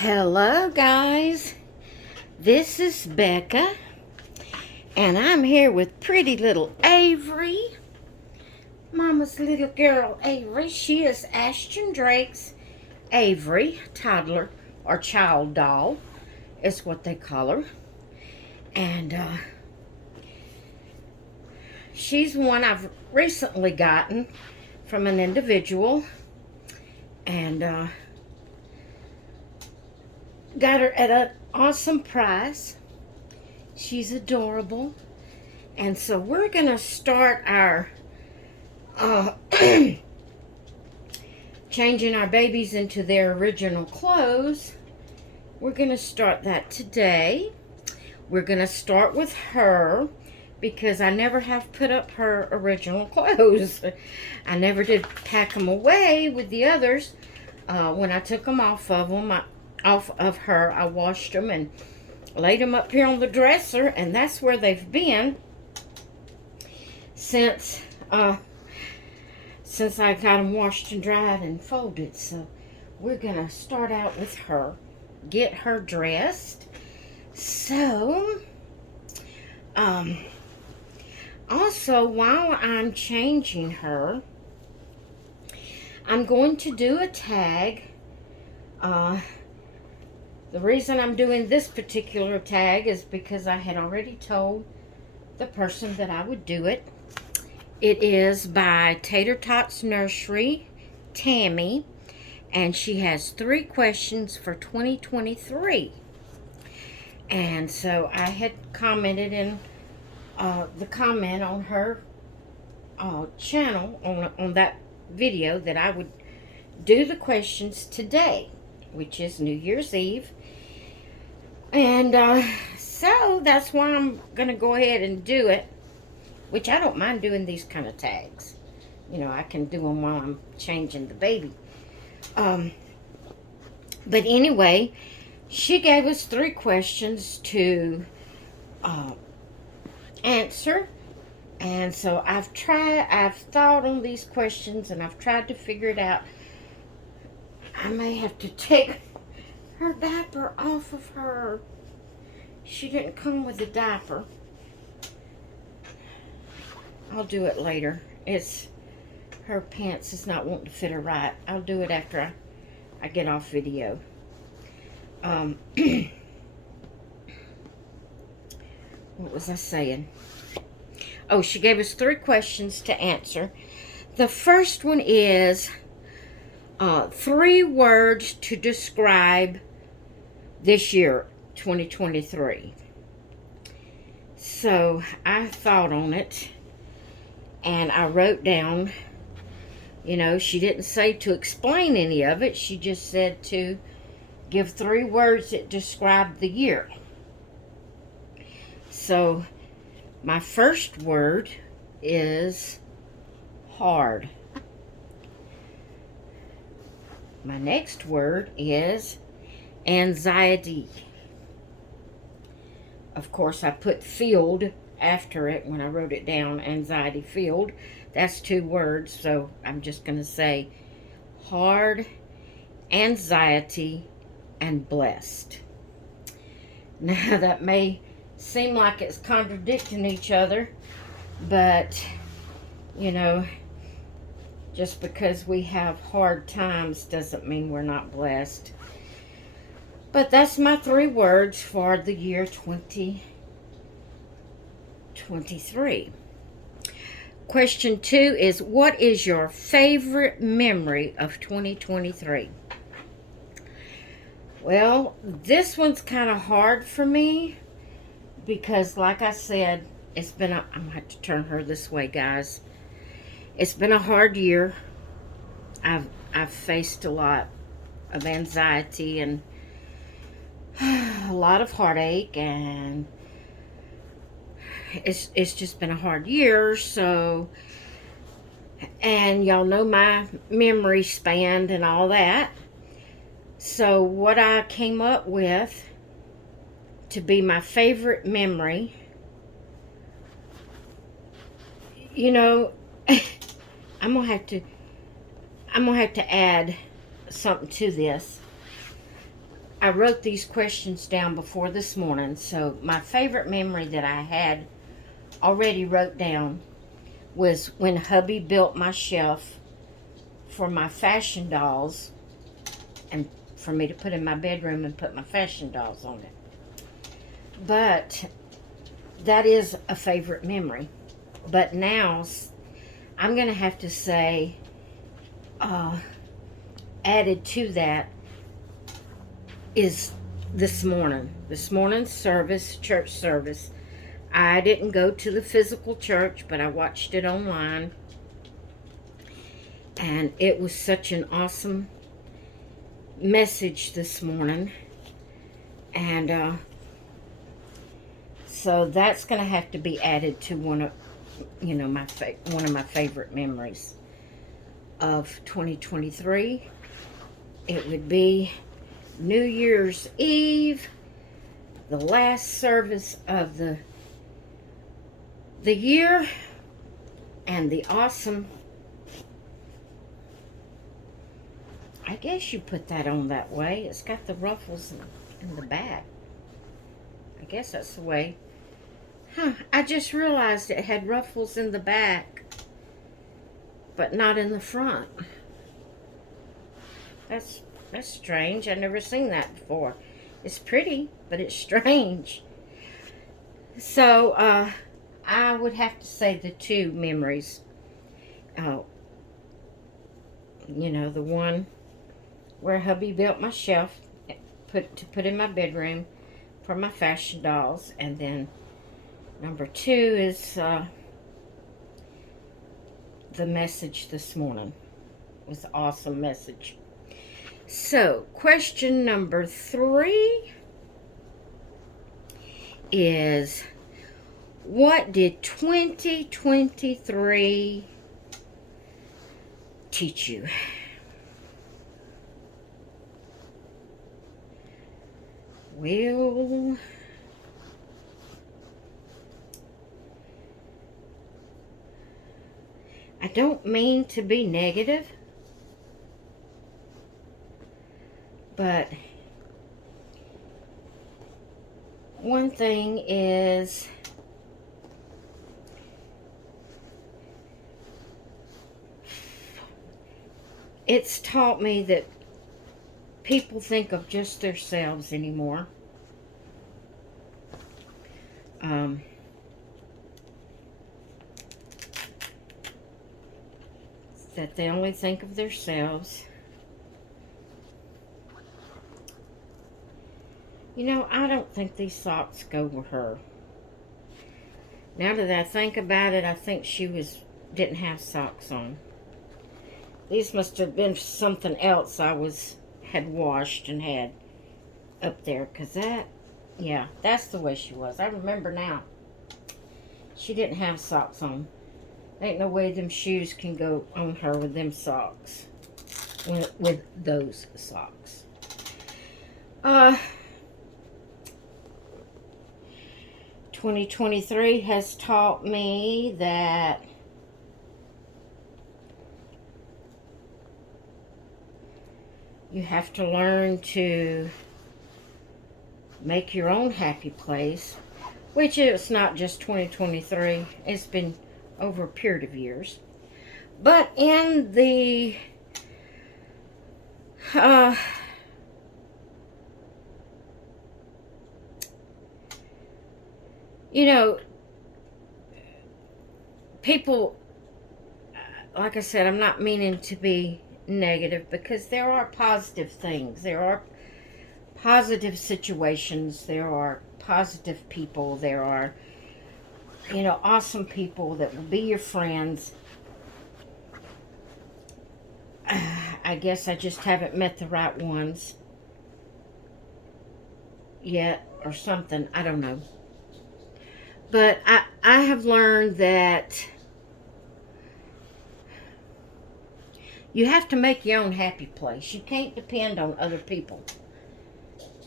Hello guys, this is Becca and I'm here with pretty little Avery, Mama's little girl Avery. She is Ashton Drake's Avery, toddler or child doll is what they call her. And she's one I've recently gotten from an individual, and got her at an awesome price. She's adorable. And so we're going to start our changing our babies into their original clothes. We're going to start that today. We're going to start with her because I never have put up her original clothes. I never did pack them away with the others. When I took them off of her, I washed them and laid them up here on the dresser, and that's where they've been since I got them washed and dried and folded. So we're gonna start out with her, get her dressed. So also, while I'm changing her, I'm going to do a tag. The reason I'm doing this particular tag is because I had already told the person that I would do it. It is by Tought's Nursery, Tammy, and she has 3 questions for 2023. And so I had commented in the comment on her channel, on that video, that I would do the questions today, which is New Year's Eve. And so that's why I'm going to go ahead and do it, which I don't mind doing these kind of tags. You know, I can do them while I'm changing the baby. But anyway, she gave us 3 questions to answer. And so I've thought on these questions and I've tried to figure it out. I may have to take her diaper off of her. She didn't come with a diaper. I'll do it later. Her pants is not wanting to fit her right. I'll do it after I get off video. What was I saying? Oh, she gave us 3 questions to answer. The first one is 3 words to describe this year, 2023. So I thought on it and I wrote down, you know, she didn't say to explain any of it. She just said to give 3 words that describe the year. So my first word is hard. My next word is anxiety. Of course, I put filled after it when I wrote it down, anxiety filled. That's 2 words, so I'm just going to say hard, anxiety, and blessed. Now, that may seem like it's contradicting each other, but, you know, just because we have hard times doesn't mean we're not blessed. But that's my 3 words for the year 2023. Question 2 is, what is your favorite memory of 2023? Well, this one's kind of hard for me because, like I said, I'm going to have to turn her this way, guys. It's been a hard year. I've faced a lot of anxiety and a lot of heartache, and it's just been a hard year. So, and y'all know my memory span and all that. So what I came up with to be my favorite memory, you know, I'm gonna have to add something to this. I wrote these questions down before this morning. So my favorite memory that I had already wrote down was when hubby built my shelf for my fashion dolls and for me to put in my bedroom and put my fashion dolls on it. But that is a favorite memory. But now I'm going to have to say, added to that is this morning's service, church service. I didn't go to the physical church, but I watched it online. And it was such an awesome message this morning. And so that's going to have to be added to one of my favorite memories of 2023. It would be New Year's Eve, the last service of the year, and the awesome, I guess you put that on that way. It's got the ruffles in the back. I guess that's the way. I just realized it had ruffles in the back, but not in the front. That's strange. I've never seen that before. It's pretty, but it's strange. So, I would have to say the two memories. The one where hubby built my shelf to put in my bedroom for my fashion dolls, and then number two is the message this morning. It was an awesome message. So, question number 3 is, what did 2023 teach you? Well, I don't mean to be negative, but one thing is, it's taught me that people think of just themselves anymore. That they only think of themselves. I don't think these socks go with her. Now that I think about it, I think she didn't have socks on. These must have been something else had washed and had up there, because that's the way she was. I remember now. She didn't have socks on. Ain't no way them shoes can go on her with them socks. With those socks. 2023 has taught me that you have to learn to make your own happy place, which is not just 2023. It's been over a period of years. But in the people, like I said, I'm not meaning to be negative, because there are positive things. There are positive situations. There are positive people. There are awesome people that will be your friends. I guess I just haven't met the right ones yet, or something. I don't know. But I have learned that you have to make your own happy place. You can't depend on other people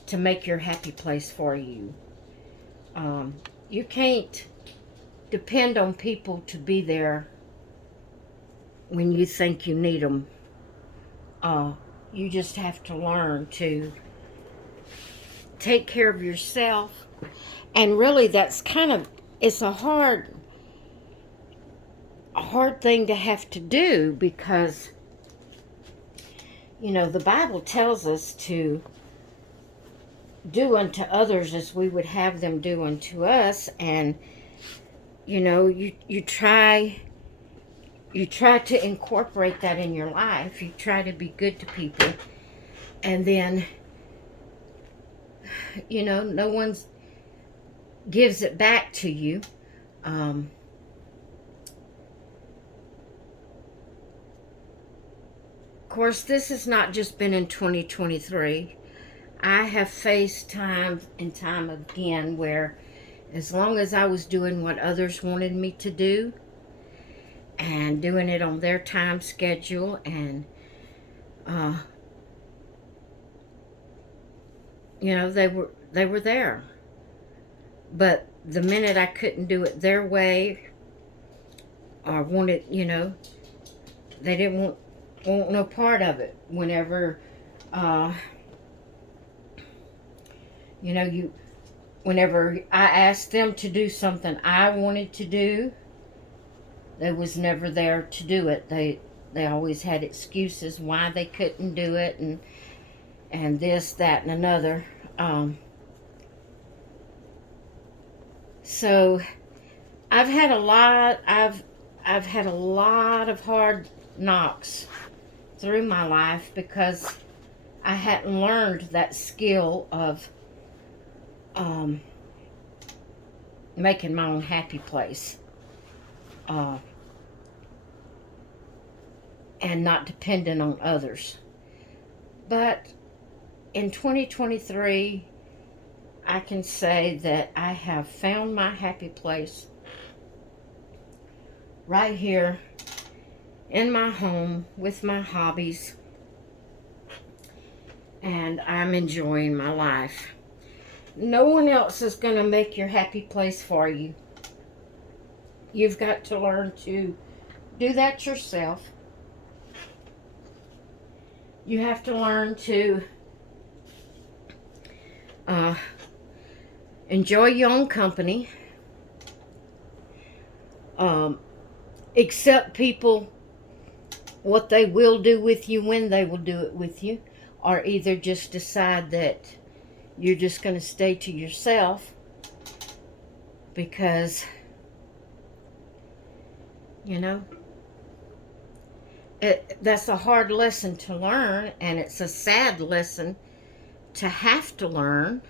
to make your happy place for you. You can't depend on people to be there when you think you need them. You just have to learn to take care of yourself. And really, that's kind of, it's a hard thing to have to do, because, you know, the Bible tells us to do unto others as we would have them do unto us. And, you know, you try to incorporate that in your life. You try to be good to people, and then, you know, no one's gives it back to you. Of course, this has not just been in 2023. I have faced time and time again where, as long as I was doing what others wanted me to do and doing it on their time schedule, and you know, they were there. But the minute I couldn't do it their way, or wanted, you know, they didn't want no part of it. Whenever, you know, whenever I asked them to do something I wanted to do, they was never there to do it. They always had excuses why they couldn't do it, and this, that, and another. So I've had a lot of hard knocks through my life, because I hadn't learned that skill of making my own happy place, and not dependent on others. But in 2023, I can say that I have found my happy place right here in my home with my hobbies, and I'm enjoying my life. No one else is going to make your happy place for you. You've got to learn to do that yourself. You have to learn to enjoy your own company. Accept people, what they will do with you, when they will do it with you. Or either just decide that you're just going to stay to yourself, because, you know, that's a hard lesson to learn, and it's a sad lesson to have to learn.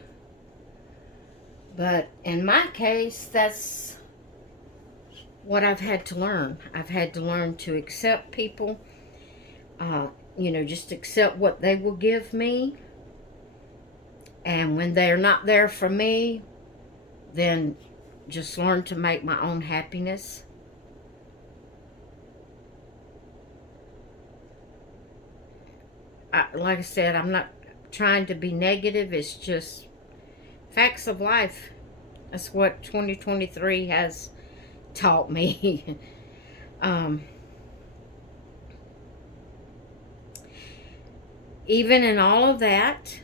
But in my case, that's what I've had to learn. I've had to learn to accept people, you know, just accept what they will give me. And when they're not there for me, then just learn to make my own happiness. Like I said, I'm not trying to be negative. It's just facts of life. That's what 2023 has taught me. Even in all of that,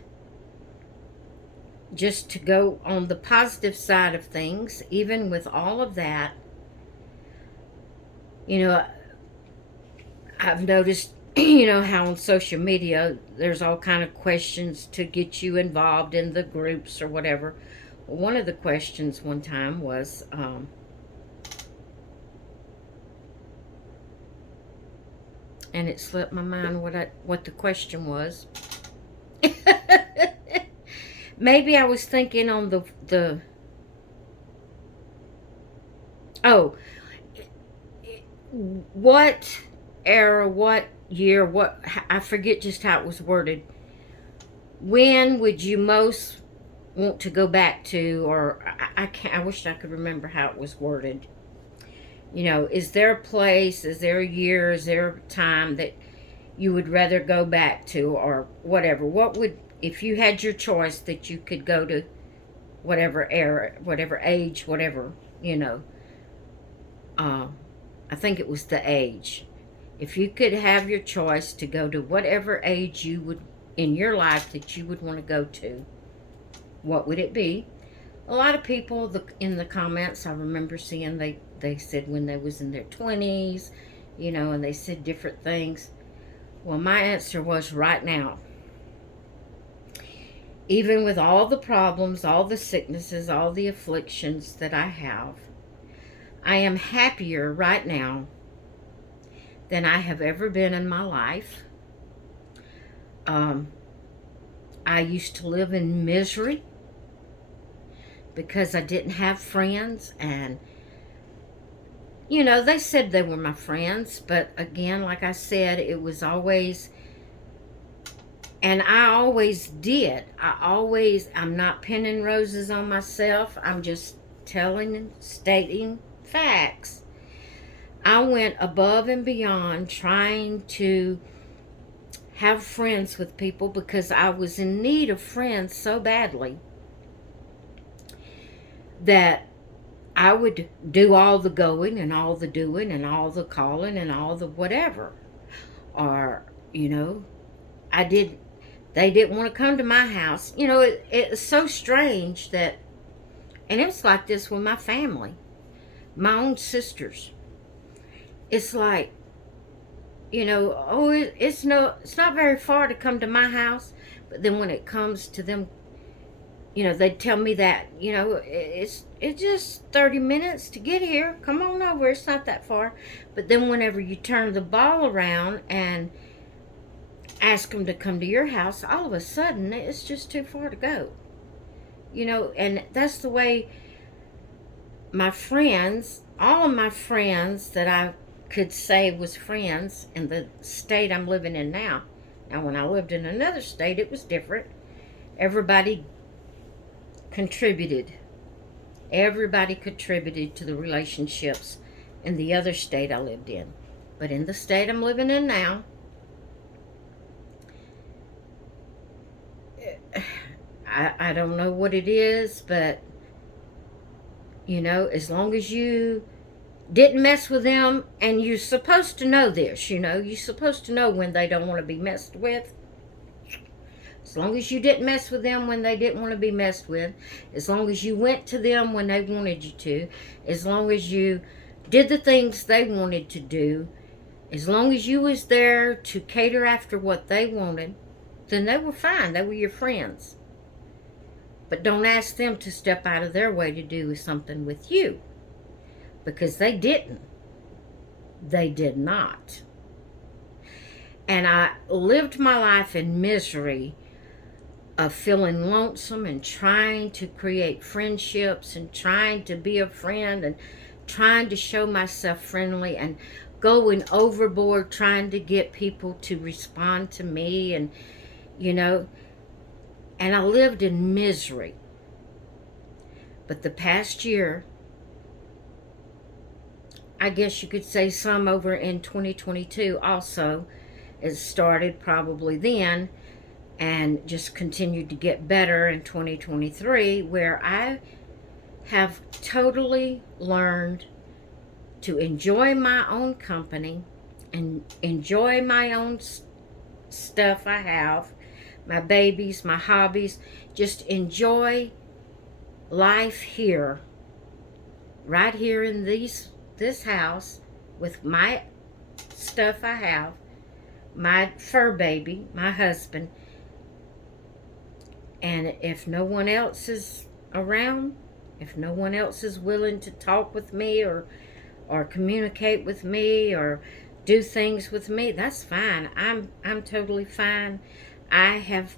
just to go on the positive side of things, even with all of that, you know, I've noticed, you know, how on social media there's all kind of questions to get you involved in the groups or whatever. One of the questions one time was, and it slipped my mind what the question was. Maybe I was thinking on the oh, what era, what year, what, I forget just how it was worded. When would you most want to go back to, or I wish I could remember how it was worded. You know, is there a place, is there a year, is there a time that you would rather go back to, or whatever? What would, if you had your choice that you could go to whatever era, whatever age, whatever, you know, I think it was the age. If you could have your choice to go to whatever age you would, in your life, that you would want to go to, what would it be? A lot of people in the comments, I remember seeing, they said when they was in their 20s, you know, and they said different things. Well, my answer was right now. Even with all the problems, all the sicknesses, all the afflictions that I have, I am happier right now than I have ever been in my life. I used to live in misery because I didn't have friends, and you know, they said they were my friends, but again, like I said, it was always, and I always did. I'm not pinning roses on myself. I'm just telling and stating facts. I went above and beyond trying to have friends with people because I was in need of friends so badly that I would do all the going and all the doing and all the calling and all the whatever. Or, you know, they didn't want to come to my house. You know, it's so strange that, and it was like this with my family, my own sisters. It's like, you know, oh, it's not very far to come to my house. But then when it comes to them, you know, they'd tell me that, you know, it's just 30 minutes to get here. Come on over. It's not that far. But then whenever you turn the ball around and ask them to come to your house, all of a sudden it's just too far to go. You know, and that's the way my friends, all of my friends that I could say was friends in the state I'm living in now. Now, when I lived in another state, it was different. Everybody contributed. Everybody contributed to the relationships in the other state I lived in. But in the state I'm living in now, I don't know what it is, but, you know, as long as you didn't mess with them, and you're supposed to know this, you know, you're supposed to know when they don't want to be messed with. As long as you didn't mess with them when they didn't want to be messed with, as long as you went to them when they wanted you to, as long as you did the things they wanted to do, as long as you was there to cater after what they wanted, then they were fine. They were your friends. But don't ask them to step out of their way to do something with you, because they didn't. They did not. And I lived my life in misery of feeling lonesome and trying to create friendships and trying to be a friend and trying to show myself friendly and going overboard trying to get people to respond to me, and, you know, and I lived in misery. But the past year, I guess you could say some over in 2022 also, it started probably then and just continued to get better in 2023, where I have totally learned to enjoy my own company and enjoy my own stuff I have, my babies, my hobbies, just enjoy life here, right here in this house with my stuff I have, my fur baby, my husband. And if no one else is around, if no one else is willing to talk with me or communicate with me or do things with me, that's fine. I'm totally fine. I've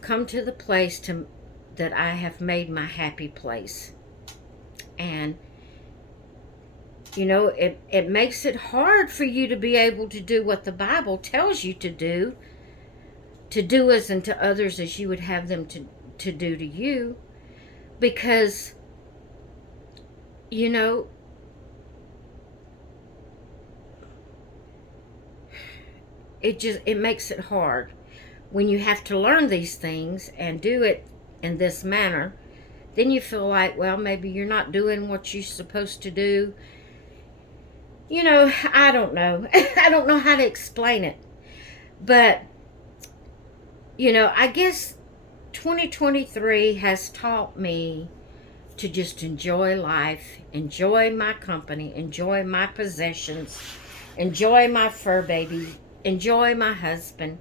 come to the place that I have made my happy place. And you know, it makes it hard for you to be able to do what the Bible tells you to do as unto others as you would have them to do to you, because, you know, it makes it hard when you have to learn these things and do it in this manner. Then you feel like, well, maybe you're not doing what you're supposed to do. You know, I don't know. I don't know how to explain it. But, you know, I guess 2023 has taught me to just enjoy life, enjoy my company, enjoy my possessions, enjoy my fur baby, enjoy my husband,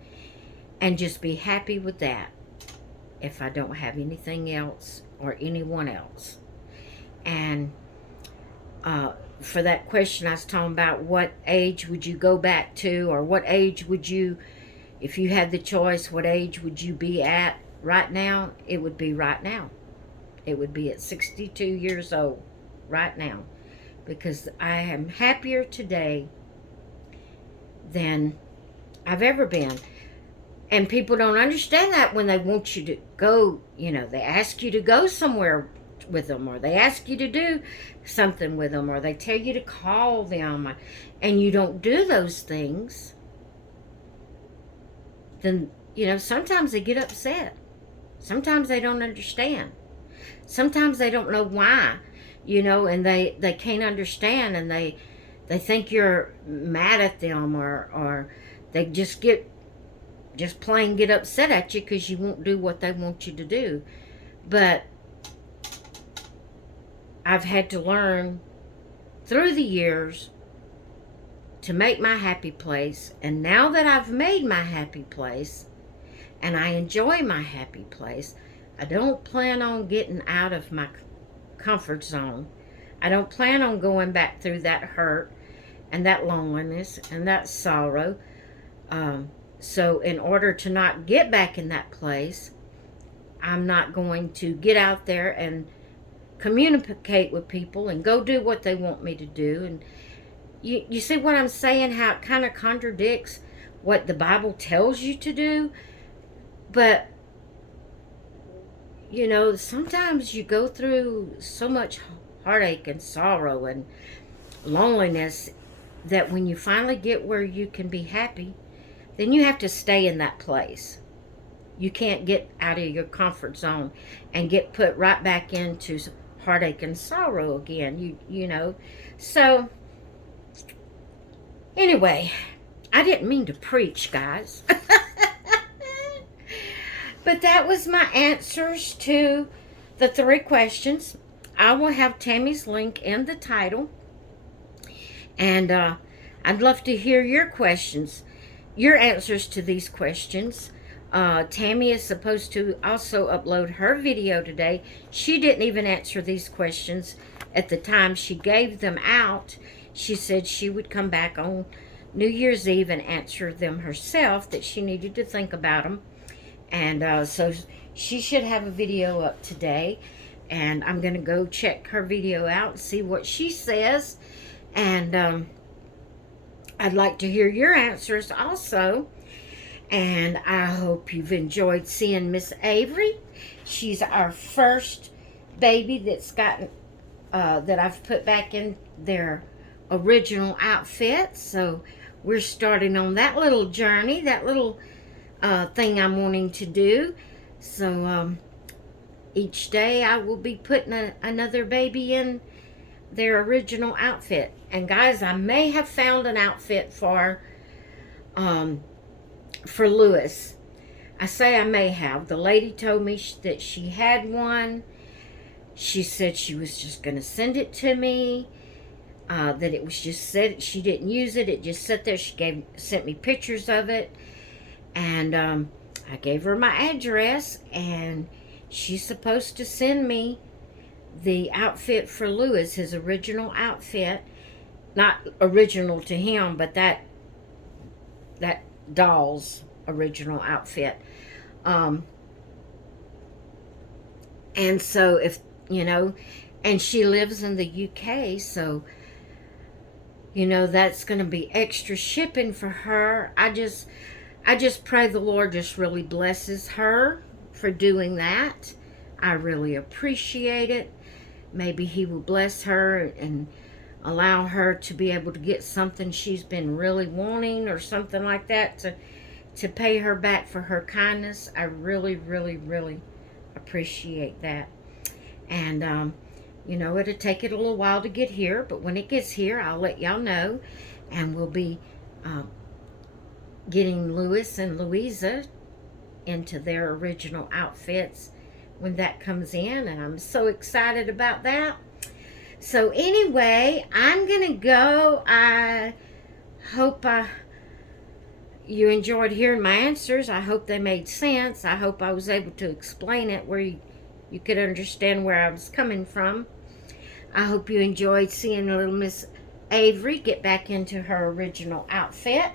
and just be happy with that if I don't have anything else or anyone else. And for that question I was talking about, what age would you go back to, or what age would you, if you had the choice, what age would you be at right now? It would be right now. It would be at 62 years old right now, because I am happier today than I've ever been. And people don't understand that when they want you to go, you know, they ask you to go somewhere with them, or they ask you to do something with them, or they tell you to call them, and you don't do those things, then, you know, sometimes they get upset. Sometimes they don't understand. Sometimes they don't know why, you know, and they can't understand, and they think you're mad at them, or they just plain get upset at you because you won't do what they want you to do. But I've had to learn through the years to make my happy place, and now that I've made my happy place and I enjoy my happy place, I don't plan on getting out of my comfort zone. I don't plan on going back through that hurt and that loneliness and that sorrow. So in order to not get back in that place, I'm not going to get out there and communicate with people and go do what they want me to do. And you see what I'm saying, how it kind of contradicts what the Bible tells you to do. But you know, sometimes you go through so much heartache and sorrow and loneliness that when you finally get where you can be happy, then you have to stay in that place. You can't get out of your comfort zone and get put right back into heartache and sorrow again, you know. So anyway, I didn't mean to preach, guys. But that was my answers to the 3 questions. I will have Tammy's link in the title. And I'd love to hear your questions, your answers to these questions. Tammy is supposed to also upload her video today. She didn't even answer these questions at the time she gave them out. She said she would come back on New Year's Eve and answer them herself, that she needed to think about them. And so she should have a video up today, and I'm going to go check her video out and see what she says. And I'd like to hear your answers also. And I hope you've enjoyed seeing Miss Avery. She's our first baby that's gotten, that I've put back in their original outfit. So we're starting on that little journey, that little thing I'm wanting to do. So each day I will be putting another baby in their original outfit. And guys, I may have found an outfit for Lewis. I say I may have. The lady told me that she had one. She said she was just going to send it to me. That it was just said she didn't use it. It just sat there. She sent me pictures of it. And I gave her my address, and she's supposed to send me the outfit for Lewis, his original outfit. Not original to him, but that doll's original outfit. And so if, you know, and she lives in the UK, so, you know, that's going to be extra shipping for her. I just pray the Lord just really blesses her for doing that. I really appreciate it. Maybe He will bless her and allow her to be able to get something she's been really wanting, or something like that, to pay her back for her kindness. I really, really, really appreciate that. And, you know, it'll take it a little while to get here, but when it gets here, I'll let y'all know. And we'll be getting Louis and Louisa into their original outfits when that comes in, and I'm so excited about that. So anyway, I'm gonna go. I hope you enjoyed hearing my answers. I hope they made sense. I hope I was able to explain it where you could understand where I was coming from. I hope you enjoyed seeing little Miss Avery get back into her original outfit.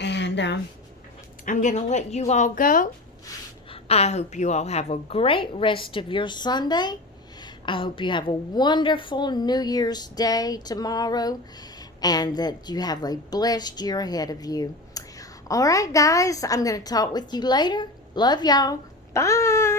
And I'm going to let you all go. I hope you all have a great rest of your Sunday. I hope you have a wonderful New Year's Day tomorrow, and that you have a blessed year ahead of you. All right, guys, I'm going to talk with you later. Love y'all. Bye.